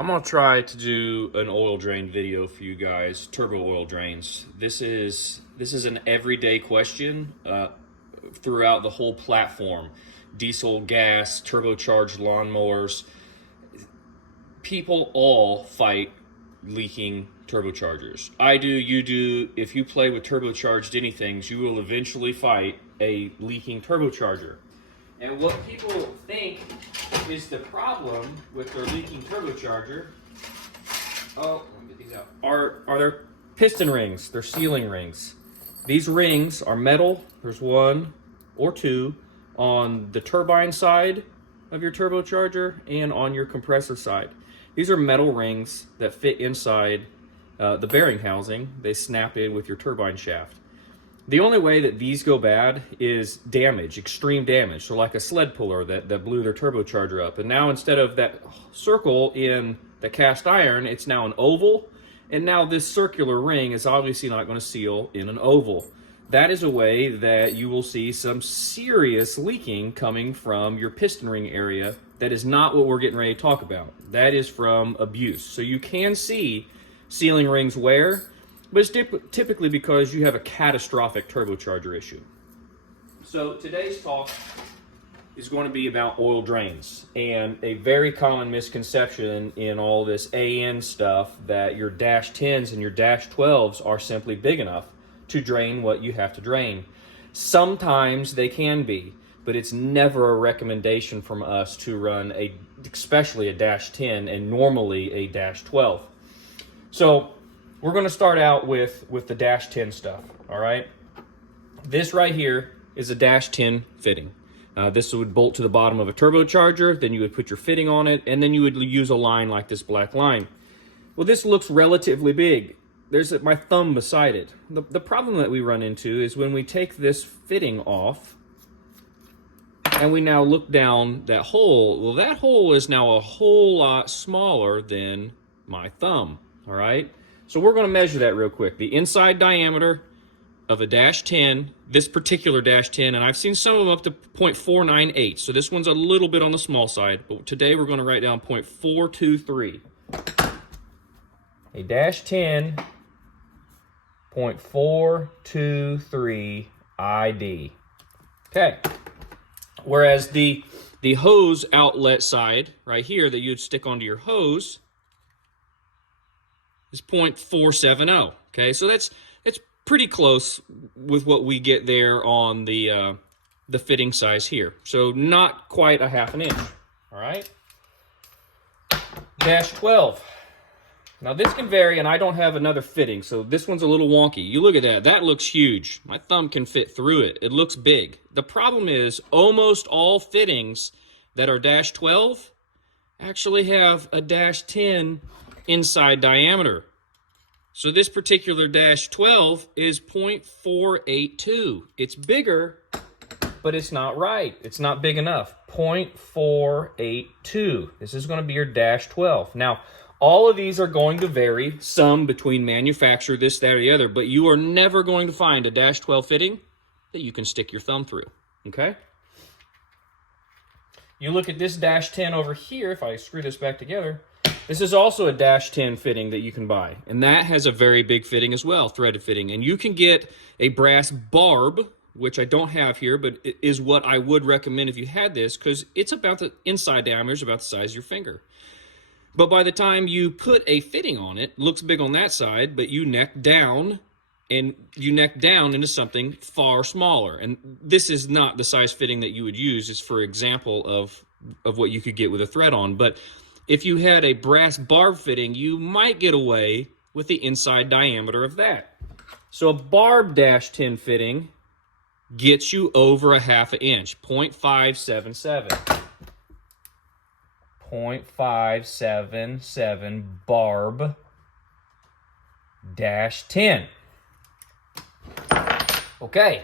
I'm gonna try to do an oil drain video for you guys, turbo oil drains. This is an everyday question throughout the whole platform. Diesel, gas, turbocharged lawnmowers. People all fight leaking turbochargers. I do, you do. If you play with turbocharged anything, you will eventually fight a leaking turbocharger. And what people think is the problem with their leaking turbocharger, let me get these out, are their piston rings, their sealing rings. These rings are metal. There's one or two on the turbine side of your turbocharger and on your compressor side. These are metal rings that fit inside the bearing housing. They snap in with your turbine shaft. The only way that these go bad is damage, extreme damage. So like a sled puller that blew their turbocharger up. And now instead of that circle in the cast iron, it's now an oval. And now this circular ring is obviously not going to seal in an oval. That is a way that you will see some serious leaking coming from your piston ring area. That is not what we're getting ready to talk about. That is from abuse. So you can see sealing rings wear, but it's typically because you have a catastrophic turbocharger issue. So today's talk is going to be about oil drains, and a very common misconception in all this AN stuff that your dash 10s and your dash 12s are simply big enough to drain what you have to drain. Sometimes they can be, but it's never a recommendation from us to run especially a dash 10 and normally a dash 12. So we're going to start out with the dash 10 stuff, all right? This right here is a dash 10 fitting. This would bolt to the bottom of a turbocharger, then you would put your fitting on it, and then you would use a line like this black line. Well, this looks relatively big. There's my thumb beside it. The problem that we run into is when we take this fitting off, and we now look down that hole, well, that hole is now a whole lot smaller than my thumb, all right? So we're going to measure that real quick. The inside diameter of a dash 10, this particular dash 10, and I've seen some of them up to 0.498. So this one's a little bit on the small side, but today we're going to write down 0.423. A dash 10, 0.423 ID. Okay. Whereas the hose outlet side right here that you'd stick onto your hose is 0.470. Okay, so it's pretty close with what we get there on the fitting size here. So not quite a half an inch. All right. Dash 12. Now this can vary, and I don't have another fitting, so this one's a little wonky. You look at that. That looks huge. My thumb can fit through it. It looks big. The problem is almost all fittings that are dash 12 actually have a dash 10 inside diameter. So this particular dash 12 is 0.482. It's bigger, but it's not right. It's not big enough. 0.482. This is going to be your dash 12. Now, all of these are going to vary, some between manufacturer, this, that, or the other, but you are never going to find a dash 12 fitting that you can stick your thumb through, okay? You look at this dash 10 over here, if I screw this back together, this is also a dash 10 fitting that you can buy, and that has a very big fitting as well, threaded fitting, and you can get a brass barb, which I don't have here, but it is what I would recommend if you had this, because it's about the inside diameter is about the size of your finger. But by the time you put a fitting on it, looks big on that side, but you neck down into something far smaller. And this is not the size fitting that you would use. It's for example of what you could get with a thread on. But if you had a brass barb fitting, you might get away with the inside diameter of that. So a barb dash 10 fitting gets you over a half an inch, 0.577. 0.577 barb dash 10. Okay.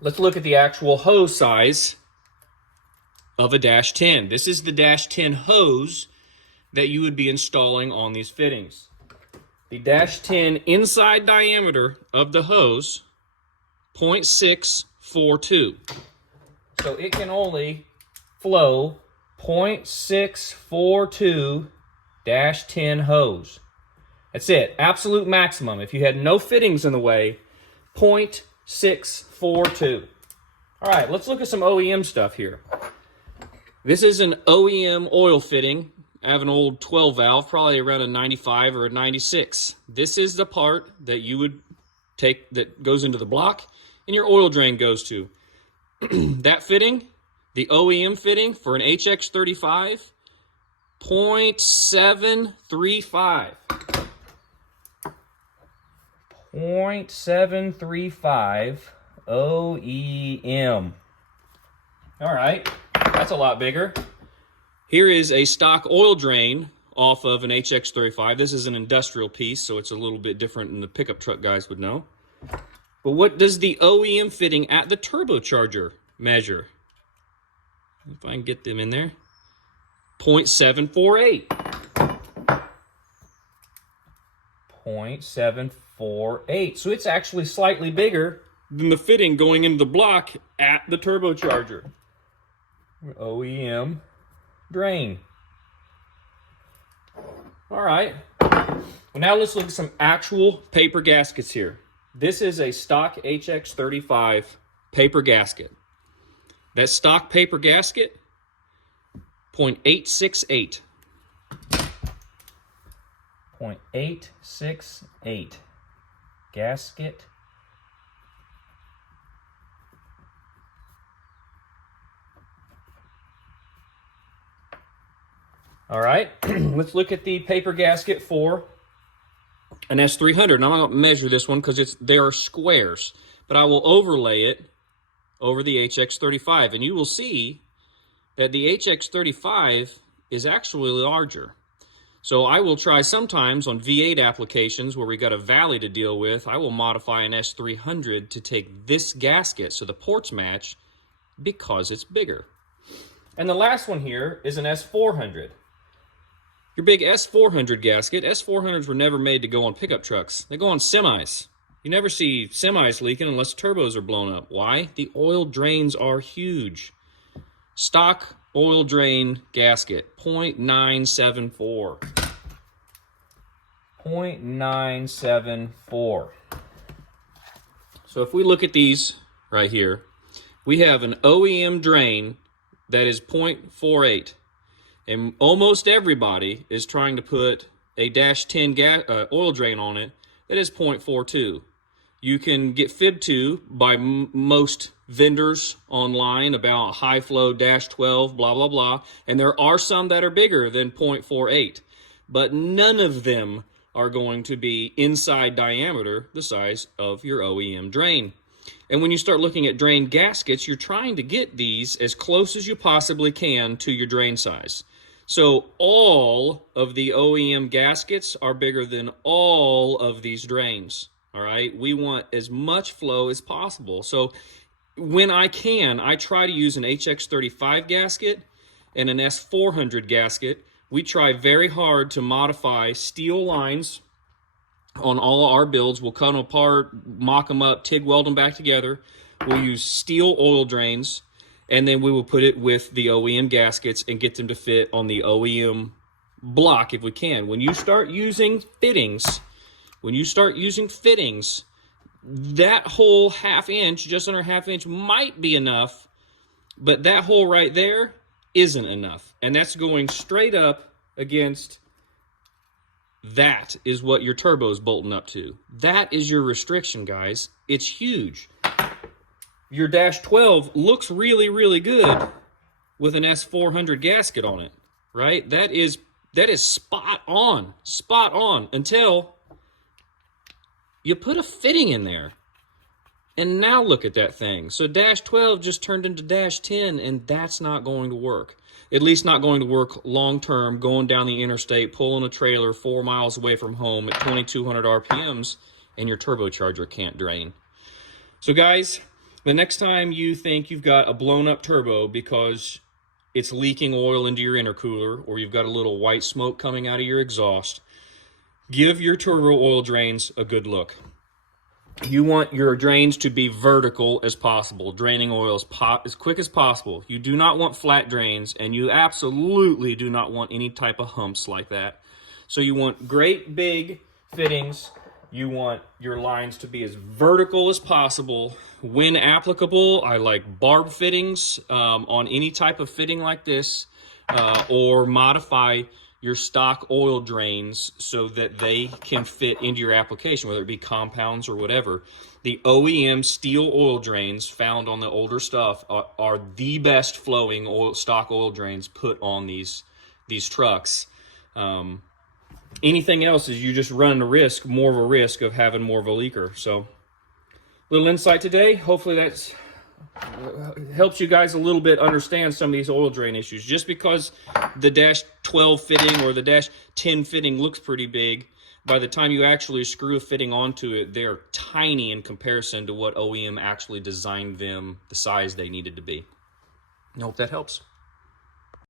Let's look at the actual hose size of a dash 10. This is the dash 10 hose that you would be installing on these fittings. The dash 10 inside diameter of the hose, 0.642. So it can only flow .642-10 hose. That's it. Absolute maximum. If you had no fittings in the way, .642. All right, let's look at some OEM stuff here. This is an OEM oil fitting. I have an old 12 valve, probably around a 95 or a 96. This is the part that you would take that goes into the block and your oil drain goes to. That fitting, the OEM fitting for an HX35, .735. .735 OEM. All right, that's a lot bigger. Here is a stock oil drain off of an HX35. This is an industrial piece, so it's a little bit different than the pickup truck guys would know. But what does the OEM fitting at the turbocharger measure? If I can get them in there. .748. .748. So it's actually slightly bigger than the fitting going into the block at the turbocharger. OEM drain. All right. Well, now let's look at some actual paper gaskets here. This is a stock HX35 paper gasket. That stock paper gasket, .868. .868. Gasket. All right, let's look at the paper gasket for an S300. And I'm not going to measure this one because they are squares, but I will overlay it over the HX35, and you will see that the HX35 is actually larger. So I will try sometimes on V8 applications where we got a valley to deal with, I will modify an S300 to take this gasket so the ports match because it's bigger. And the last one here is an S400. Your big S400 gasket. S400s were never made to go on pickup trucks. They go on semis. You never see semis leaking unless turbos are blown up. Why? The oil drains are huge. Stock oil drain gasket, .974. .974. So if we look at these right here, we have an OEM drain that is .48. And almost everybody is trying to put a -10 oil drain on it that is .42. You can get fibbed to by most vendors online about high flow -12, blah, blah, blah. And there are some that are bigger than .48. But none of them are going to be inside diameter the size of your OEM drain. And when you start looking at drain gaskets, you're trying to get these as close as you possibly can to your drain size. So all of the OEM gaskets are bigger than all of these drains, all right? We want as much flow as possible. So when I can, I try to use an HX35 gasket and an S400 gasket. We try very hard to modify steel lines on all of our builds. We'll cut them apart, mock them up, TIG weld them back together. We'll use steel oil drains, and then we will put it with the OEM gaskets and get them to fit on the OEM block if we can. When you start using fittings, that whole ½ inch, just under ½ inch, might be enough, but that hole right there isn't enough. And that's going straight up against, that is what your turbo is bolting up to. That is your restriction, guys. It's huge. Your -12 looks really, really good with an S400 gasket on it, right? That is spot on until you put a fitting in there. And now look at that thing. So -12 just turned into -10, and that's not going to work. At least not going to work long-term, going down the interstate, pulling a trailer 4 miles away from home at 2,200 RPMs, and your turbocharger can't drain. So guys, the next time you think you've got a blown-up turbo because it's leaking oil into your intercooler, or you've got a little white smoke coming out of your exhaust, give your turbo oil drains a good look. You want your drains to be vertical as possible, draining oil as quick as possible. You do not want flat drains, and you absolutely do not want any type of humps like that. So you want great big fittings. You want your lines to be as vertical as possible. When applicable, I like barb fittings on any type of fitting like this, or modify your stock oil drains so that they can fit into your application, whether it be compounds or whatever. The OEM steel oil drains found on the older stuff are the best flowing stock oil drains put on these trucks. Anything else is you just run more of a risk of having more of a leaker. So, little insight today. Hopefully that's helps you guys a little bit understand some of these oil drain issues. Just because the dash 12 fitting or the dash 10 fitting looks pretty big, by the time you actually screw a fitting onto it, they're tiny in comparison to what OEM actually designed them the size they needed to be. I hope that helps.